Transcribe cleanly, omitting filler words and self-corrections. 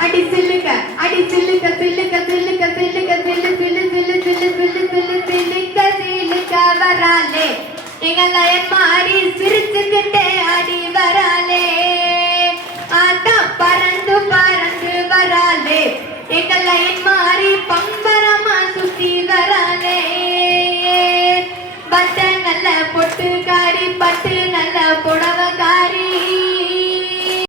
அடி சில்லுக்க அடி சில்லுக்க சில்லுக்க சில்லுக்க சில்லுக்க சில்லு சில்லு சில்லு சில்லு சில்லு சில்லு சில்லுக்க சில்லுக்க வராலே எங்களை மாறி சிரிச்சுக்கிட்டே அடி வராலே ஆட்டம் பறந்து பறந்து வராலே எங்களை மாறி பம்பரமா சுத்தி வராலே பட்ட நல்ல பொட்டு காரி பட்டு நல்ல பொட